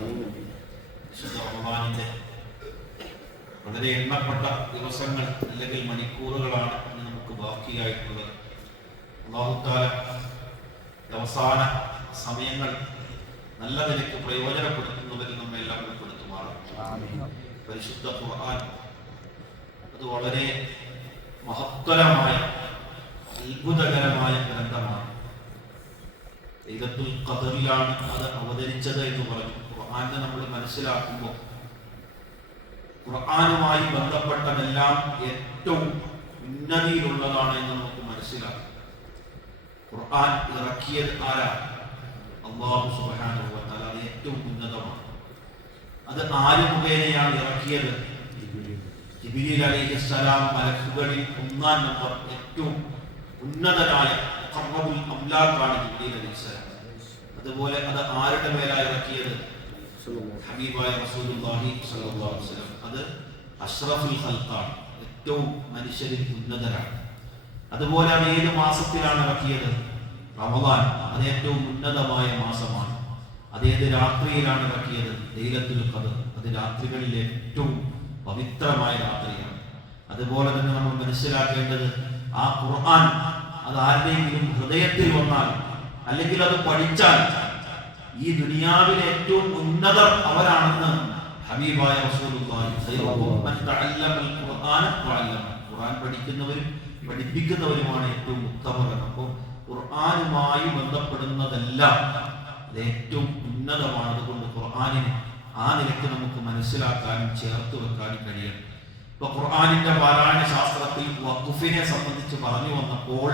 വിശുദ്ധ റമദാനിന്റെ വളരെ എണ്ണപ്പെട്ട ദിവസങ്ങൾ അല്ലെങ്കിൽ മണിക്കൂറുകളാണ് ഇന്ന് നമുക്ക് ബാക്കിയായിട്ടുള്ളത്. അല്ലാഹു തആല അവസാന സമയങ്ങൾ നല്ല നിലയ്ക്ക് പ്രയോജനപ്പെടുത്തുന്നവരിൽ നമ്മെ എല്ലാം ഉൾപ്പെടുത്തുമാറാണ്. പരിശുദ്ധ ഖുർആൻ അത് വളരെ മഹത്തരമായ അത്ഭുതകരമായ ഗ്രന്ഥമാണ്. ലൈലത്തുൽ ഖദറിലാണ് അത് അവതരിച്ചത് എന്ന് പറഞ്ഞു. ഖുർആനെ നമ്മൾ മനസ്സിലാക്കുമ്പോൾ ഖുർആനുമായി ബന്ധപ്പെട്ടതെല്ലാം ഏറ്റവും ഉന്നതിയിലുള്ളതാണ് എന്ന് നമുക്ക് മനസ്സിലാക്കും. ഖുർആൻ ഇറക്കിയത് ആരാണ്? അല്ലാഹു സുബ്ഹാനഹു വ തആല. അത് ഏറ്റവും ഉന്നതമാണ്. അത് ആര് മുഖേനയാണ് ഇറക്കിയത്? ജിബ്രീൽ അലൈഹിസ്സലാം. മലക്കുകളിൽ ഒന്നാം നമ്പർ ഏറ്റവും ഉന്നതനായ ഖറബുൽ അംലാഖാണ് ജിബ്രീൽ അലൈഹിസ്സലാം. അതുപോലെ അത് ആരുടെ മേലാണ് ഇറക്കിയത്? ഹബീബായ റസൂലുള്ളാഹി സ്വല്ലല്ലാഹു അലൈഹി വസല്ലം. അത് അഷ്റഫുൽ ഖൽഖാണ്, ഏറ്റവും മനുഷ്യരിൽ ഉന്നതരാണ്. അതുപോലെ അത് ഏത് മാസത്തിലാണ് ഇറക്കിയത്? റമദാൻ. അത് ഏറ്റവും ഉന്നതമായ മാസമാണ്. അതേത് രാത്രിയിലാണ് ഇറക്കിയത്? ലൈലത്തുൽ ഖദർ. അത് രാത്രികളിൽ ഏറ്റവും പവിത്രമായ രാത്രിയാണ്. അതുപോലെ തന്നെ നമ്മൾ മനസ്സിലാക്കേണ്ടത് ആ ഖുർആൻ അത് ആരുടെയെങ്കിലും ഹൃദയത്തിൽ വന്നാൽ അല്ലെങ്കിൽ അത് പഠിച്ചാൽ ഈ ദുനിയാവിലെ ഏറ്റവും ഉന്നതർ അവരാണെന്ന് ഹബീബായ റസൂലുള്ളാഹി മൻ തഅല്ലമൽ ഖുർആന വഅല്ലമ. ഖുർആൻ പഠിക്കുന്നവരും പഠിപ്പിക്കുന്നവരുമാണ് ഏറ്റവും ഉത്തമർ. അപ്പോൾ ഖുർആനുമായി ബന്ധപ്പെടുന്നതെല്ലാം അത് ഏറ്റവും ഉന്നതമാണ്. അതുകൊണ്ട് ഖുർആനിനെ ആ നിലയ്ക്ക് നമുക്ക് മനസ്സിലാക്കാനും ചേർത്ത് വെക്കാനും കഴിയണം. ഇപ്പൊ ഖുർആനിന്റെ പാരായണ ശാസ്ത്രത്തിൽ വഖഫിനെ സംബന്ധിച്ച് പറഞ്ഞു വന്നപ്പോൾ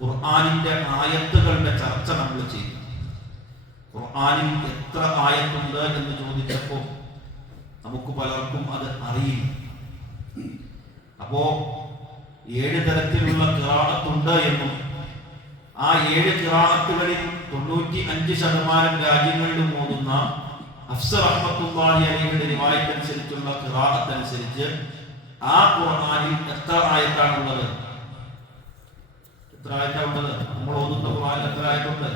ഖുർആനിന്റെ ആയത്തുകളുടെ ചർച്ച നമ്മൾ ചെയ്തു. ഖുർആനിൽ എത്ര ആയത്തുണ്ട് എന്ന് ചോദിച്ചപ്പോൾ നമുക്ക് പലർക്കും അത് അറിയില്ല. അപ്പോ 7 തരത്തിലുള്ള ഖിറാഅത്തുണ്ട് എന്നും ആ 7 ഖിറാഅത്തുകളിൽ 95% രാജ്യങ്ങളിലും ഓതുന്ന ഹഫ്സ് റഹ്മത്തുള്ളാഹി അലൈഹിയുടെ റിവായത്ത് അനുസരിച്ചുള്ള ഖിറാഅത്ത് അനുസരിച്ച് ആ ഖുർആനിൽ എത്ര ആയത്താണുള്ളത്? എത്ര ആയത്താണുള്ളത്? നമ്മൾ ഓതുന്ന ഖുർആനിൽ എത്ര ആയത്തുണ്ട്?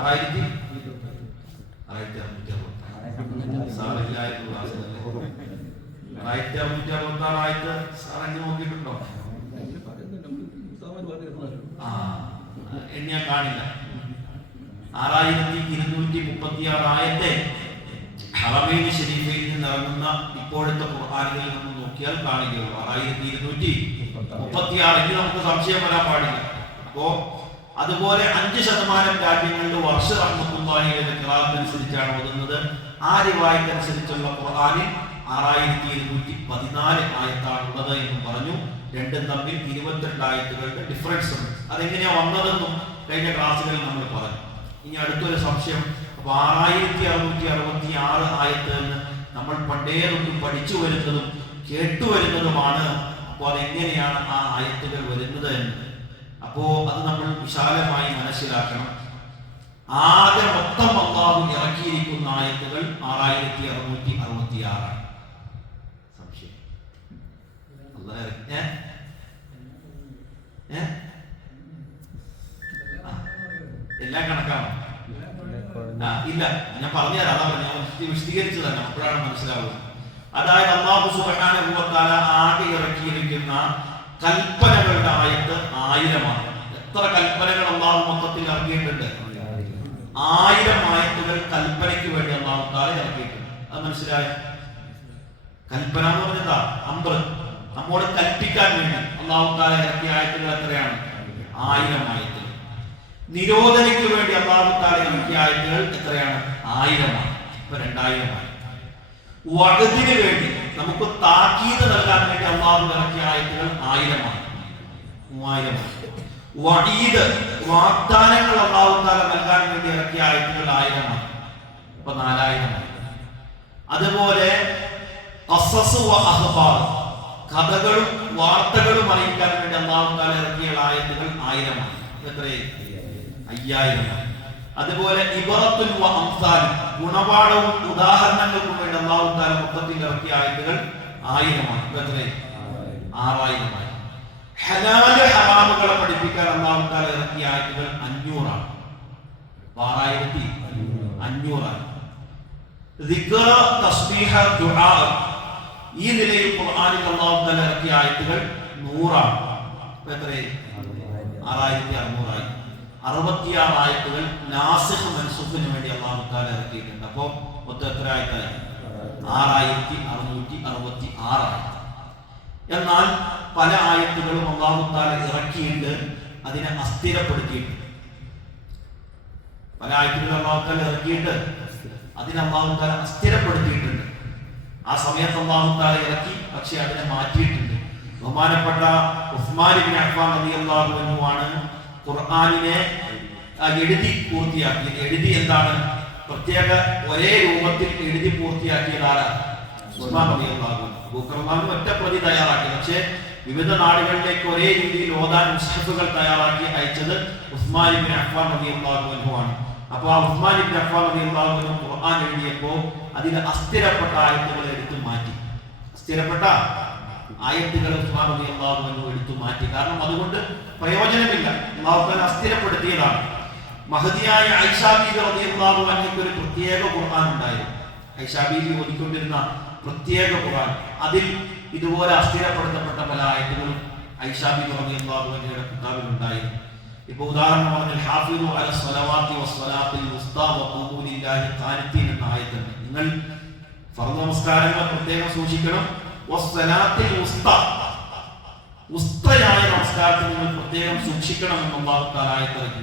6666 ആയത്ത് സാറങ്ങ് നോക്കിയിട്ടുണ്ടോ? എണ്ണിയാ കാണില്ല. 6236 ആയത്തെ ഹറമൈൻ ശരീഫിൽ നിന്ന് ഇറങ്ങുന്ന ഇപ്പോഴത്തെ ഖുർആനുകളിൽ നമ്മൾ നോക്കിയാൽ കാണുകയുള്ളൂ. 6236. ഇനി നമുക്ക് സംശയം വരാൻ പാടില്ല. അപ്പോ അതുപോലെ 5% രാജ്യങ്ങളിൽ വർഷ റഹ്മത്തുള്ളാഹിയുടെ ഖിറാഅത്ത് അനുസരിച്ചാണ് ഓതുന്നത്. ആ റിവായത്ത് അനുസരിച്ചുള്ള ഖുർആനിൽ 6214 ആയത്താണുള്ളത് എന്നും പറഞ്ഞു. രണ്ടും തമ്മിൽ 22 ആയത്തുകളുടെ ഡിഫറൻസ് ഉണ്ട്. അതെങ്ങനെയാ വന്നതെന്നും കഴിഞ്ഞ ക്ലാസ്സുകളിൽ നമ്മൾ പറഞ്ഞു. ഇനി അടുത്തൊരു സംശയം. അപ്പൊ 6666 ആയത്ത് എന്ന് നമ്മൾ പണ്ടേതൊന്നും പഠിച്ചു വരുന്നതും കേട്ടുവരുന്നതുമാണ്. അപ്പോൾ അതെങ്ങനെയാണ് ആ ആയത്തുകൾ വരുന്നത് എന്ന് അപ്പോ അത് നമ്മൾ വിശാലമായി മനസ്സിലാക്കണം. ആകെ മൊത്തം അല്ലാഹു ഇറക്കിയിരിക്കുന്ന ആയത്തുകൾ 6666. സംശയം? എല്ലാം കണക്കാണോ? ഇല്ല, ഞാൻ പറഞ്ഞുതരാം. അതാ ഞാൻ വിശദീകരിച്ചു തന്നെ, അപ്പോഴാണ് മനസ്സിലാവുക. അതായത് അല്ലാഹു സുബ്ഹാനഹു വ തആല ആകെ ഇറക്കിയിരിക്കുന്ന കൽപ്പനകളുടെ ആയത്ത് 1000ആണ്. എത്ര കൽപ്പനകൾ അല്ലാഹു മൊത്തത്തിൽ ഇറക്കിയിട്ടുണ്ട്? 1000 ആയത്തുകൾ കൽപ്പനയ്ക്ക് വേണ്ടി അല്ലാഹു തആല ഇറക്കിയിട്ടുണ്ട്. അത് മനസ്സിലായോ? കൽപ്പന എന്ന് പറഞ്ഞതാ അംറ്, നമ്മോട് കൽപ്പിക്കാൻ വേണ്ടി അല്ലാഹു തആല ഇറക്കിയ ആയത്തുകൾ എത്രയാണ്? 1000 ആയത്തുകൾ. നിരോധനയ്ക്ക് വേണ്ടി അല്ലാഹു തആല ഇറക്കിയ ആയത്തുകൾ എത്രയാണ്? 1000 ആണ്. ഇപ്പൊ 2000 ആണ്. വഅദിന് വേണ്ടി നമുക്ക് താക്കീത് നൽകാൻ വേണ്ടി അല്ലാഹു ഇറക്കിയ ആയത്തുകൾ 1000 ആണ്. 3000 ആണ്. വഈദ്, വാഗ്ദാനങ്ങൾ അല്ലാഹു തആല നൽകാൻ വേണ്ടി ഇറക്കിയ ആയത്തുകൾ 1000 ആണ്. ഇപ്പൊ 4000 ആണ്. അതുപോലെ ഖസസ് വ അഖ്ബാർ, കഥകളും വാർത്തകളും അറിയിക്കാൻ വേണ്ടി അല്ലാഹു തആല ഇറക്കിയ ആയത്തുകൾ 1000 ആണ്. എത്രയായി? 5000 ആണ്. അതുപോലെ ഇബറത്തുൻ വ അംസാൽ, ഗുണപാഠവും ഉദാഹരണങ്ങൾക്കും വേണ്ടി അല്ലാഹു തആല മൊത്തത്തിൽ ഇറക്കിയ ആയത്തുകൾ 1000 ആണ്. എത്രയായി? 6000 ആണ്. ഹലാല് ഹറാമുകളെ പഠിപ്പിക്കാൻ അല്ലാഹു തആല ഇറക്കിയ ആയത്തുകൾ 500 ആണ്. 6500 ആണ്. ദിക്ർ, തസ്ബീഹ്, ദുആ ഈ നിലയിൽ ഖുർആനിൽ അല്ലാഹു തആല ഇറക്കിയ ആയത്തുകൾ 100 ആണ്. എത്രയായി? 6600 66 ആയത്തുകൾ നാസിഖ് മൻസൂഖിന് വേണ്ടി അല്ലാഹു തആല ഇറക്കിയിട്ടുണ്ട്. അപ്പോൾ മൊത്തം എത്ര ആയത്തായി? 6666 ആയത്ത്. എന്നാൽ പല ആയത്തുകളും അല്ലാഹു തആല ഇറക്കിയിട്ട് അതിനെ അസ്ഥിരപ്പെടുത്തിയിട്ടുണ്ട്. പല ആയത്തുകളും അല്ലാഹു തആല ഇറക്കിയിട്ട് അതിനെ അല്ലാഹു തആല അസ്ഥിരപ്പെടുത്തിയിട്ടുണ്ട്. ആ സമയത്ത് അല്ലാഹു തആല ഇറക്കി, പക്ഷെ അതിനെ മാറ്റിയിട്ടുണ്ട്. ബഹുമാനപ്പെട്ട ഉസ്മാൻ ഇബ്നു അഫ്ഫാൻ റളിയല്ലാഹു അൻഹു ആണ് ഖുർആനിനെ എഴുതി പൂർത്തിയാക്കിയത്. എഴുതി എന്താണ്? പ്രത്യേക ഒരേ രൂപത്തിൽ എഴുതി പൂർത്തിയാക്കിയതാണ് ഉസ്മാൻ റളിയല്ലാഹു അൻഹു. ബുഖാരി ഒറ്റ പ്രതി തയ്യാറാക്കി, പക്ഷേ വിവിധ നാടുകളിലേക്ക് ഒരേ രീതിയിൽ ഓതാൻ മുസ്ഹഫുകൾ തയ്യാറാക്കി അയച്ചത് ഉസ്മാൻ ഇബ്നു അഫ്ഫാൻ റളിയല്ലാഹു അൻഹു ആണ്. അപ്പോൾ ആ ഉസ്മാൻ ഇബ്നു അഫ്ഫാൻ റളിയല്ലാഹു അൻഹു ഖുർആൻ എഴുതിയപ്പോൾ അതിലെ അസ്ഥിരപ്പെട്ട ആയത്തുകൾ എടുത്തു മാറ്റി. അസ്ഥിരപ്പെട്ട ആയത്തുകൾ ഉസ്മാൻ റളിയല്ലാഹു അൻഹു എടുത്തു മാറ്റി. കാരണം അതുകൊണ്ട് പ്രയോജനമില്ല. അല്ലാഹു തആല അസ്ഥിരപ്പെടുത്തിയതാണ്. മഹദിയായ ആയിഷ ബീബി റളിയല്ലാഹു അൻഹയ്ക്ക് ഒരു പ്രത്യേക ഖുർആൻ ഉണ്ടായിരുന്നു. ആയിഷ ബീബി ഓതിക്കൊണ്ടിരുന്ന പ്രത്യേക ഖുർആൻ, അതിൽ ഇതുപോലെ അസ്ഥിരപ്പെടുത്തപ്പെട്ട പല ആയത്തുകളും ആയിഷ ബീബി റളിയല്ലാഹു അൻഹയുടെ കിതാബിൽ ഉണ്ടായിരുന്നു. ഇപ്പോൾ ഉദാഹരണം പറഞ്ഞാൽ ഹാഫിദു അല സ്വലവാത്തി വസ്സലാത്തിൽ വുസ്താ വഖൂമു ലില്ലാഹി ഖാനിതീൻ എന്ന ആയത്തുണ്ട്. നിങ്ങൾ ഫർദ് നമസ്കാരങ്ങൾ പ്രത്യേകം സൂക്ഷിക്കണം. വസ്സലാത്തിൽ വുസ്താ, ഉസ്തയായ നമസ്കാരത്തിൽ നിങ്ങൾ പ്രത്യേകം സൂക്ഷിക്കണം എന്ന് അല്ലാഹു തആല ആയത്തിറക്കി.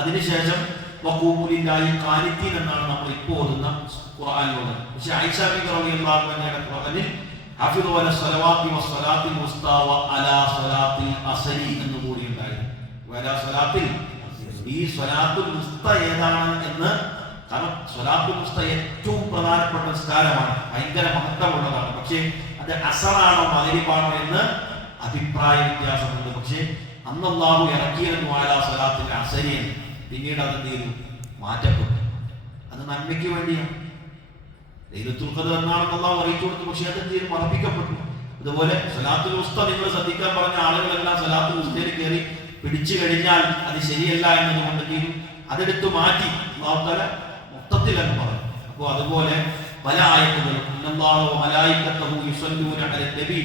അതിനുശേഷം വഖൂമു ലില്ലാഹി ഖാനിതീൻ എന്നാണ് നമ്മൾ ഇപ്പോൾ ഓതുന്ന ഖുർആനിലുള്ളത്. പക്ഷേ ആയിഷ ബീബി റളിയല്ലാഹു അൻഹയുടെ ഖുർആനിൽ ഹാഫിദു അല സ്വലവാത്തി വസ്സലാത്തിൽ വുസ്താ വ അലാ സ്വലാത്തിൽ അസ്രി എന്ന് കൂടി ഉണ്ടായിരുന്നു. വലാ സ്വലാത്തിൽ, ഈ സ്വലാത്തുൽ വുസ്ത ഏതാണ് എന്ന്, കാരണം സ്വലാത്തുൽ വുസ്ത ഏറ്റവും പ്രധാനപ്പെട്ട നിസ്കാരമാണ്, ഭയങ്കര മഹത്വമുള്ളതാണ്. പക്ഷേ അത് അസറാണോ മഗ്രിബാണോ എന്ന് അഭിപ്രായ വ്യത്യാസമുണ്ട്. പക്ഷേ അന്ന് അല്ലാഹു ഇറക്കിയിരുന്നു വലാ സ്വലാത്തിൽ അസ്രി എന്ന്. പിന്നീട് അത് എന്ത് ചെയ്തു? മാറ്റപ്പെട്ടു. അത് നന്മയ്ക്ക് വേണ്ടിയാണ്. ലൈലത്തുൽ ഖദ്ർ എന്നാണെന്ന് അല്ലാഹു അറിയിച്ചു കൊടുത്തു. പക്ഷേ അത് എന്ത് ചെയ്തു? മറപ്പിക്കപ്പെട്ടു. അതുപോലെ സ്വലാത്തുൽ വുസ്ത നിങ്ങൾ ശ്രദ്ധിക്കാൻ പറഞ്ഞ ആളുകളെല്ലാം സ്വലാത്തുൽ വുസ്തയിൽ കയറി പിടിച്ചു കഴിഞ്ഞാൽ അത് ശരിയല്ല എന്നതുകൊണ്ട് അതെടുത്തു മാറ്റി അല്ലാഹു തആല മൊത്തത്തിൽ എന്ന് പറഞ്ഞു. അപ്പോൾ അതുപോലെ പല ആയത്തുകളും ഇന്നല്ലാഹു വമലായികതഹു യുസല്ലൂന അലൻ നബി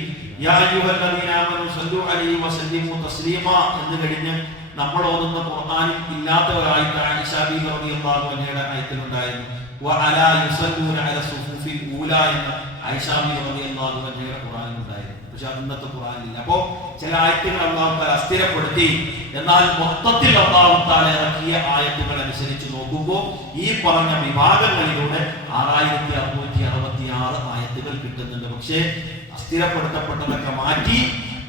യാ അയ്യുഹല്ലദീന ആമനൂ സല്ലു അലൈഹി വസല്ലിമു തസ്ലീമ എന്ന് കഴിഞ്ഞ് നമ്മൾ ഓതുന്ന ഖുർആനിൽ ഇല്ലാത്ത ഒരു ആയത്ത് ആയിഷ ബീബി റളിയല്ലാഹു അൻഹയുടെ ആയത്തിലുണ്ടായിരുന്നു. വഅലാ യുസല്ലൂന അല സുഫൂഫിൽ ഊല എന്ന് ആയിഷ ബീബി റളിയല്ലാഹു അൻഹയുടെ ഖുർആനിലുണ്ടായിരുന്നു. പക്ഷെ അത് ഇന്നത്തെ ഖുർആനിലില്ല. അപ്പോൾ ചില ആയത്തുകൾ അല്ലാഹു തആല അസ്ഥിരപ്പെടുത്തി. എന്നാൽ മൊത്തത്തിൽ അല്ലാഹു തആല ഇറക്കിയ ആയത്തുകൾ അനുസരിച്ച് നോക്കുമ്പോൾ ഈ പറഞ്ഞ വിഭാഗങ്ങളിലൂടെ 6666 ആയത്തുകൾ കിട്ടുന്നുണ്ട്. പക്ഷേ അസ്ഥിരപ്പെടുത്തപ്പെട്ടതൊക്കെ മാറ്റി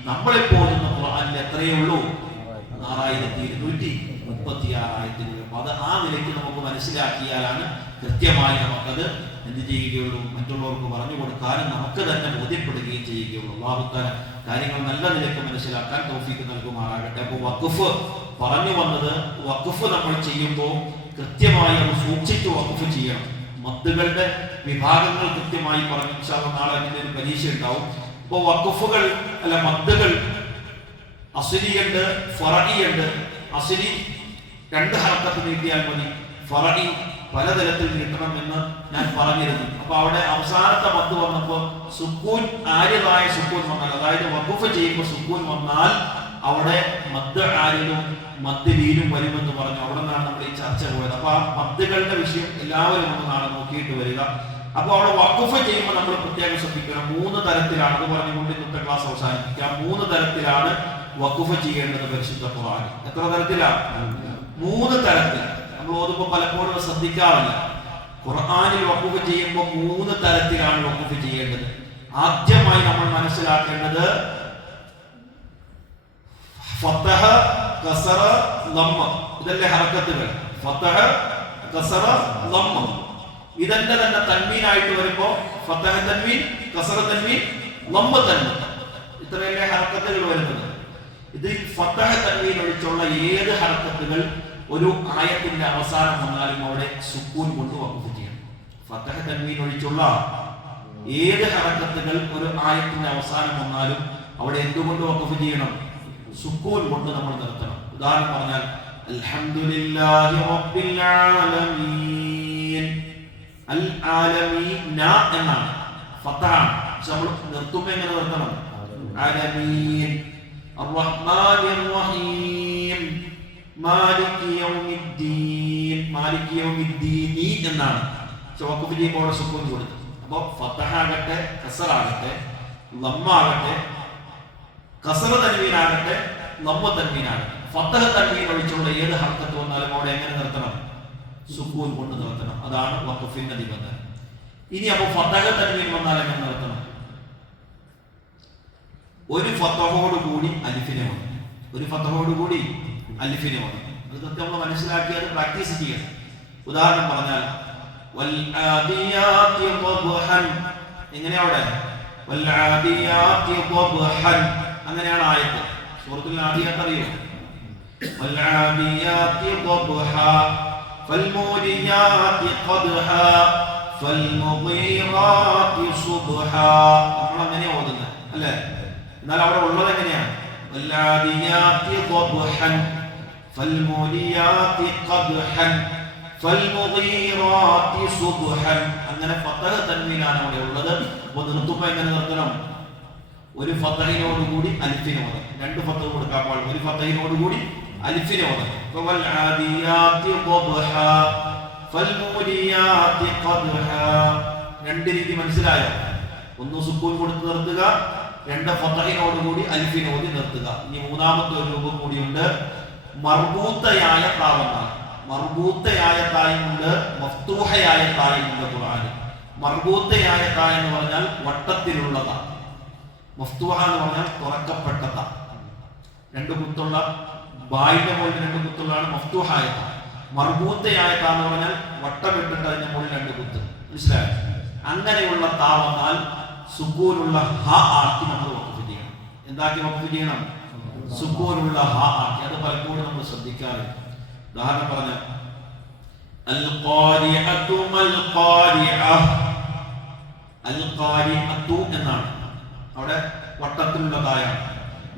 നമ്മളിപ്പോൾ ഖുർആനിൽ എത്രയേ ഉള്ളൂ? 6236 ആയത്തുകൾ. അത് ആ നിലയ്ക്ക് നമുക്ക് മനസ്സിലാക്കിയാലാണ് കൃത്യമായി നമുക്കത് എന്ത് ചെയ്യുകയുള്ളൂ? മറ്റുള്ളവർക്ക് പറഞ്ഞു കൊടുക്കാനും നമുക്ക് തന്നെ ബോധ്യപ്പെടുകയും ചെയ്യുകയുള്ളൂ. അല്ലാഹു തആല കാര്യങ്ങൾ നല്ല നിലയ്ക്ക് മനസ്സിലാക്കാൻ തൗഫീഖ് നൽകുമാറാകട്ടെ. അപ്പോൾ വഖഫ് പറഞ്ഞു വന്നത്, വഖഫ് നമ്മൾ ചെയ്യുമ്പോൾ കൃത്യമായി അത് സൂക്ഷിച്ച് വഖഫ് ചെയ്യണം. മദ്ദുകളുടെ വിഭാഗങ്ങൾ കൃത്യമായി പറഞ്ഞു. ഇൻഷാ അല്ലാഹ് നാളെ അതിന്റെ ഒരു പരീക്ഷ ഉണ്ടാവും. അപ്പോൾ വഖഫുകൾ അല്ല, മദ്ദുകൾ അസ്ലിയുണ്ട്, ഫറഇയുണ്ട്. അസ്ലി 2 ഹർക്കത്ത് നീട്ടിയാൽ മതി. ഫറഇ പലതരത്തിൽ നീട്ടണം എന്ന് ഞാൻ പറഞ്ഞിരുന്നു. അപ്പൊ അവിടെ അവസാനത്തെ മദ് വന്നപ്പോൾ സുക്കൂൻ, ആര്യതായ സുക്കൂൻ വന്നാൽ, അതായത് വഖഫ് ചെയ്യുമ്പോൾ സുക്കൂൻ വന്നാൽ അവിടെ മദ് ആര്യലും മദ് ലീനും വരുമെന്ന് പറഞ്ഞു. അവിടെ നിന്നാണ് നമ്മൾ ഈ ചർച്ച പോയത്. അപ്പൊ ആ മദ്ദുകളുടെ വിഷയം എല്ലാവരും ഒന്ന് നാളെ നോക്കിയിട്ട് വരിക. അപ്പൊ അവിടെ വഖഫ് ചെയ്യുമ്പോൾ നമ്മൾ പ്രത്യേകം ശ്രദ്ധിക്കണം. 3 തരത്തിലാണ്. അത് പറഞ്ഞുകൊണ്ട് ഇന്നത്തെ ക്ലാസ് അവസാനിപ്പിക്കാം. 3 തരത്തിലാണ് വഖഫ് ചെയ്യേണ്ടത് പരിശുദ്ധ ഖുർആൻ. എത്ര തരത്തിലാണ്? 3 തരത്തിൽ. നമ്മൾ ഓതുമ്പോൾ പലപ്പോഴും ശ്രദ്ധിക്കാറില്ല. ഖുർആനിൽ വഖഫ് ചെയ്യുമ്പോൾ 3 തരത്തിലാണ് വഖഫ് ചെയ്യേണ്ടത്. ആദ്യമായി നമ്മൾ മനസ്സിലാക്കേണ്ടത് ഫതഹ, കസറ, ലമ്മ. ഇതല്ലേ ഹർക്കത്തുകൾ? ഫതഹ, കസറ, ലമ്മ. ഇതെന്റെ തന്നെ തൻവീനായിട്ട് വരുമ്പോൾ ഫതഹ തൻവീൻ, കസറ തൻവീൻ, ലമ്മ തൻവീൻ. ഇത്രയല്ലേ ഹർക്കത്തുകൾ വരുന്നത്. ഇതിൽ ഫതഹ തൻവീൻ ഒഴിച്ചുള്ള ഏത് ഹർക്കത്തുകൾ ഒരു ആയത്തിന്റെ അവസാനം വന്നാലും അവിടെ സുക്കൂൻ കൊണ്ട് വഖഫ് ചെയ്യണം. ഫതഹ തൻവീൻ ഒഴിച്ചുള്ള ഏത് ഹർക്കത്തുകൾ ഒരു ആയത്തിന്റെ അവസാനം വന്നാലും അവിടെ എന്തുകൊണ്ട് വഖഫ് ചെയ്യണം? സുക്കൂൻ കൊണ്ട് നമ്മൾ നിർത്തണം. ഉദാഹരണം പറഞ്ഞാൽ അൽഹംദുലില്ലാഹി റബ്ബിൽ ആലമീൻ. അൽ ആലമീന എന്നാണ്, ഫതഹാണ്. പക്ഷെ നമ്മൾ നിർത്തുമ്പോൾ എങ്ങനെ നിർത്തണം? ആലമീൻ. അർറഹ്മാനിർ റഹീം മാലികി യൗമിദ്ദീൻ. മാലികി യൗമിദ്ദീനി എന്നാണ്. വഖഫ് ചെയ്യുമ്പോൾ സുക്കൂൻ കൊടുത്തു. അപ്പോൾ ഫതഹാകട്ടെ, കസറാകട്ടെ, ലമ്മാകട്ടെ, കസറ തൻവീനാകട്ടെ, ലമ്മ തൻവീനാകട്ടെ, ഫതഹ തൻവീൻ ഒഴിച്ചുള്ള ഏത് ഹർക്കത്ത് വന്നാലും അവിടെ എങ്ങനെ നിർത്തണം? സുക്കൂൻ കൊണ്ട് നിർത്തണം. അതാണ് വഖഫിന്റെ നിബന്ധന. ഇനി അപ്പോൾ ഫതഹ തൻവീൻ വന്നാൽ എങ്ങനെ നിർത്തണം? ഒരു ഫതഹോട് കൂടി അലിഫിനെ വന്നു. ഒരു ഫതഹോട് കൂടി അലിഫിനെ വന്നു. അത് കൃത്യം നമ്മൾ മനസ്സിലാക്കിയത് പ്രാക്ടീസ് ചെയ്യണം. ഉദാഹരണം പറഞ്ഞാൽ വൽആദിയാതി ളബ്ഹൻ. എങ്ങനെയാ അവിടെ? വൽആദിയാതി ളബ്ഹൻ. അങ്ങനെയാണ് ആയത്ത്. സൂറത്തുൽ ആദിയാത്ത് അറിയോ? വൽആദിയാതി ളബ്ഹ ഫൽമൂരിയാതി ഖദ്ഹ ഫൽമുഗീറാതി സുബ്ഹ. നമ്മൾ അങ്ങനെ ഓതുന്നത് അല്ലേ? എന്നാൽ അവിടെ ഉള്ളത് എങ്ങനെയാണ്? വൽആദിയാതി ളബ്ഹൻ ഫൽമൂരിയാതി ഖദ്ഹൻ ഫൽമുഗീറാതി സുബ്ഹൻ. അങ്ങനെ ഫതഹ തൻവീനാണ് അവിടെ ഉള്ളത്. അപ്പോൾ നിർത്തുമ്പോൾ എങ്ങനെ നിർത്തണം? ഒരു ഫതഹിനോട് കൂടി അലിഫിനെ ഓതണം. രണ്ട് ഫതഹ് കൊടുക്കാൻ പാടില്ല. ഒരു ഫതഹിനോട് കൂടി അലിഫിനെ ഓതണം. വൽആദിയാതി ളബ്ഹ ഫൽമൂരിയാതി ഖദ്ഹ. രണ്ട് രീതി മനസ്സിലായോ? ഒന്ന് സുക്കൂൻ കൊടുത്ത് നിർത്തുക, രണ്ട് ഫതഹിനോട് കൂടി അലിഫിനെ ഓതി നിർത്തുക. ഇനി മൂന്നാമത്തെ ഒരു രൂപം കൂടിയുണ്ട്. മർബൂത്തയായ താവെന്നാണ്. മർബൂത്തയായ തായുണ്ട്, മഫ്തൂഹയായ തായുണ്ട് ഖുർആനിൽ. മർബൂത്തയായ താ എന്ന് പറഞ്ഞാൽ വട്ടത്തിലുള്ള താ. മഫ്തൂഹ എന്ന് പറഞ്ഞാൽ തുറക്കപ്പെട്ട താ. രണ്ട് കുത്തുള്ള ബായിന്റെ മുകളിൽ രണ്ട് കുത്തുള്ളതാണ് മഫ്തൂഹായ താ. മർബൂത്തയായ താ എന്ന് പറഞ്ഞാൽ വട്ടമിട്ടിട്ട് അതിന്റെ മുകളിൽ രണ്ട് കുത്ത്. മനസ്സിലായോ? അങ്ങനെയുള്ള താ വന്നാൽ സുക്കൂനുള്ള ഹ ആക്കി നമ്മൾ വഖഫ് ചെയ്യണം. എന്താക്കി വഖഫ് ചെയ്യണം? സുക്കൂനുള്ള ഹ ആക്കി. അത് പലപ്പോഴും നമ്മൾ ശ്രദ്ധിക്കാറില്ല. ഉദാഹരണം പറഞ്ഞ അൽ ഖാരിഅതു മൽ ഖാരിഅ. അൽ ഖാരിഅതു എന്നാണ്, അവിടെ വട്ടത്തിലുള്ള തായാണ്.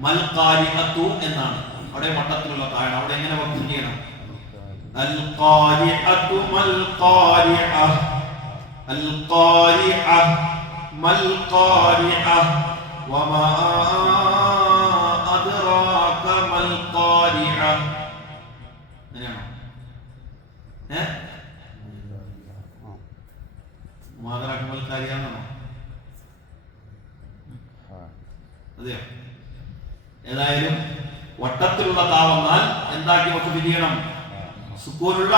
മൽ ഖാരിഅതു എന്നാണ്, അവിടെ വട്ടത്തിലുള്ള തായാണ്. അവിടെ എങ്ങനെ വഖഫ് ചെയ്യണം? അൽ ഖാരിഅതു മൽ ഖാരിഅ അൽ ഖാരിഅ മൽ ഖാരിഅ വമാ അദ്റാക മൽ ഖാരിഅ. അങ്ങനെയാണോ? മാതറാക്കുമ്പോൾ കാര്യമാണോ? അതെയോ? ഏതായാലും വട്ടത്തിലുള്ള താ വന്നാൽ എന്താക്കി വഖഫ് ചെയ്യണം? സുക്കൂനുള്ള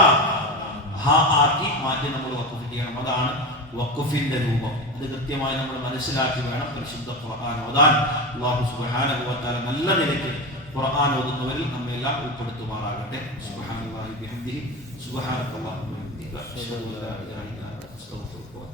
ഹ ആക്കി മാറ്റി നമ്മൾ വഖഫ് ചെയ്യണം. അതാണ് വഖഫിന്റെ രൂപം. ഇത് കൃത്യമായി നമ്മൾ മനസ്സിലാക്കി വേണം പരിശുദ്ധ ഖുർആൻ ഓതാൻ. അല്ലാഹു സുബ്ഹാനഹു വ തആല നല്ല നിലയ്ക്ക് ഖുർആൻ ഓതുന്നവരിൽ നമ്മെല്ലാം ഉൾപ്പെടുത്തുമാറാകട്ടെ. സുബ്ഹാനല്ലാഹി ബിഹംദിഹി സുബ്ഹാനക്കല്ലാഹു വബിഹംദിക അഷ്ഹദു അല്ലാ ഇലാഹ ഇല്ല അൻത അസ്തഗ്ഫിറുക.